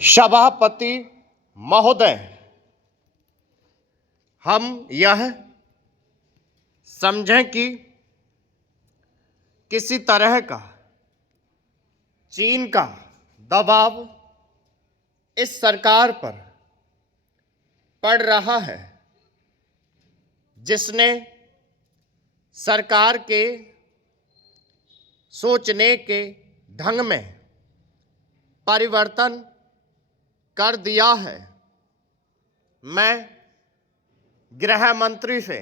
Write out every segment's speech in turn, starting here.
सभापति महोदय, हम यह समझें कि किसी तरह का चीन का दबाव इस सरकार पर पड़ रहा है, जिसने सरकार के सोचने के ढंग में परिवर्तन कर दिया है। मैं गृह मंत्री से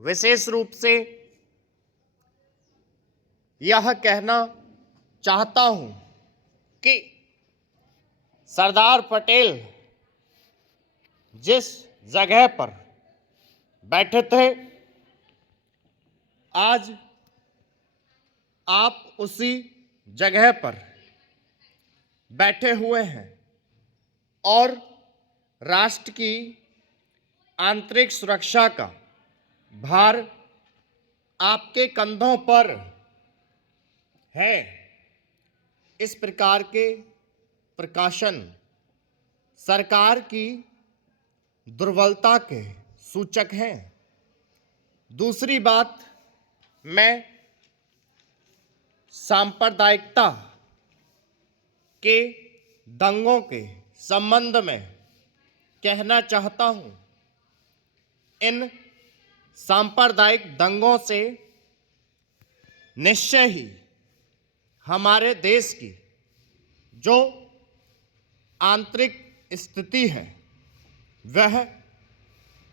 विशेष रूप से यह कहना चाहता हूं कि सरदार पटेल जिस जगह पर बैठे थे, आज आप उसी जगह पर बैठे हुए हैं और राष्ट्र की आंतरिक सुरक्षा का भार आपके कंधों पर है। इस प्रकार के प्रकाशन सरकार की दुर्बलता के सूचक हैं। दूसरी बात, मैं सांप्रदायिकता के दंगों के संबंध में कहना चाहता हूं। इन सांप्रदायिक दंगों से निश्चय ही हमारे देश की जो आंतरिक स्थिति है वह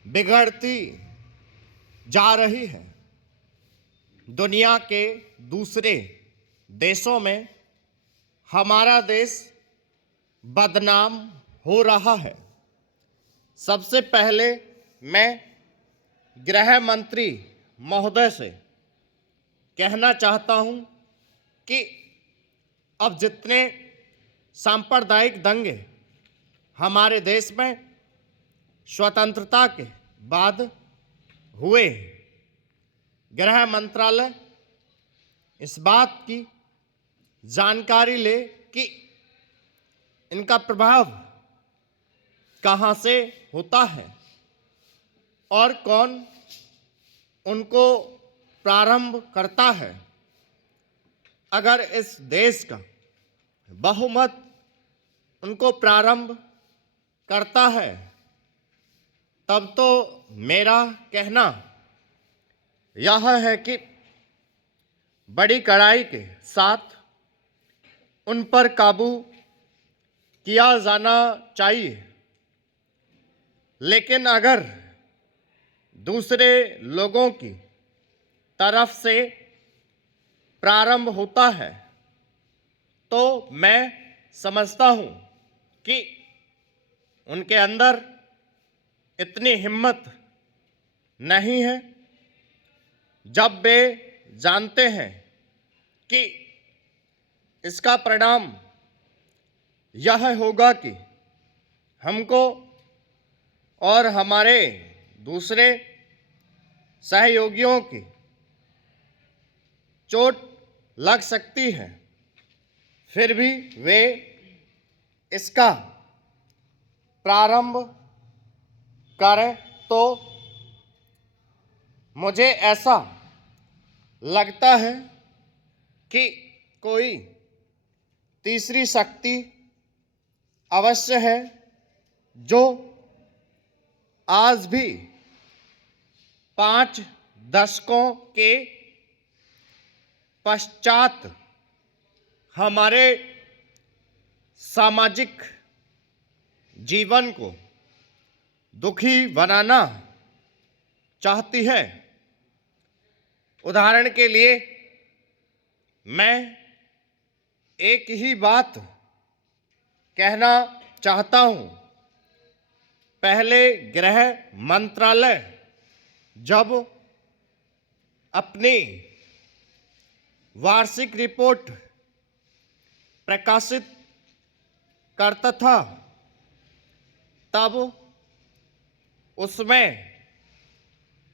बिगड़ती जा रही है। दुनिया के दूसरे देशों में हमारा देश बदनाम हो रहा है। सबसे पहले मैं गृह मंत्री महोदय से कहना चाहता हूं कि अब जितने सांप्रदायिक दंगे हमारे देश में स्वतंत्रता के बाद हुए, गृह मंत्रालय इस बात की जानकारी ले कि इनका प्रभाव कहां से होता है और कौन उनको प्रारंभ करता है। अगर इस देश का बहुमत उनको प्रारंभ करता है, तब तो मेरा कहना यह है कि बड़ी कड़ाई के साथ उन पर काबू किया जाना चाहिए। लेकिन अगर दूसरे लोगों की तरफ से प्रारंभ होता है तो मैं समझता हूं कि उनके अंदर इतनी हिम्मत नहीं है, जब वे जानते हैं कि इसका परिणाम यह होगा कि हमको और हमारे दूसरे सहयोगियों की चोट लग सकती है, फिर भी वे इसका प्रारंभ करें तो मुझे ऐसा लगता है कि कोई तीसरी शक्ति अवश्य है जो आज भी 5 दशकों के पश्चात हमारे सामाजिक जीवन को दुखी बनाना चाहती है। उदाहरण के लिए मैं एक ही बात कहना चाहता हूं। पहले गृह मंत्रालय जब अपनी वार्षिक रिपोर्ट प्रकाशित करता था, तब उसमें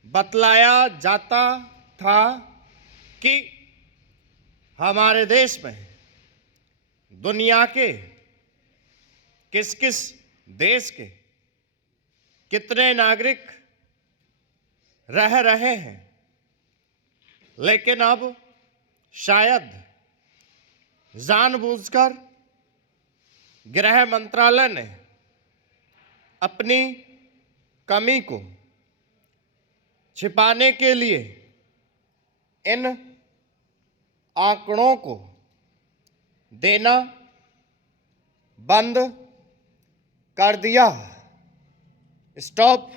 बतलाया जाता था कि हमारे देश में दुनिया के किस किस देश के कितने नागरिक रह रहे हैं, लेकिन अब शायद जानबूझकर गृह मंत्रालय ने अपनी कमी को छिपाने के लिए इन आंकड़ों को देना बंद कर दिया। स्टॉप।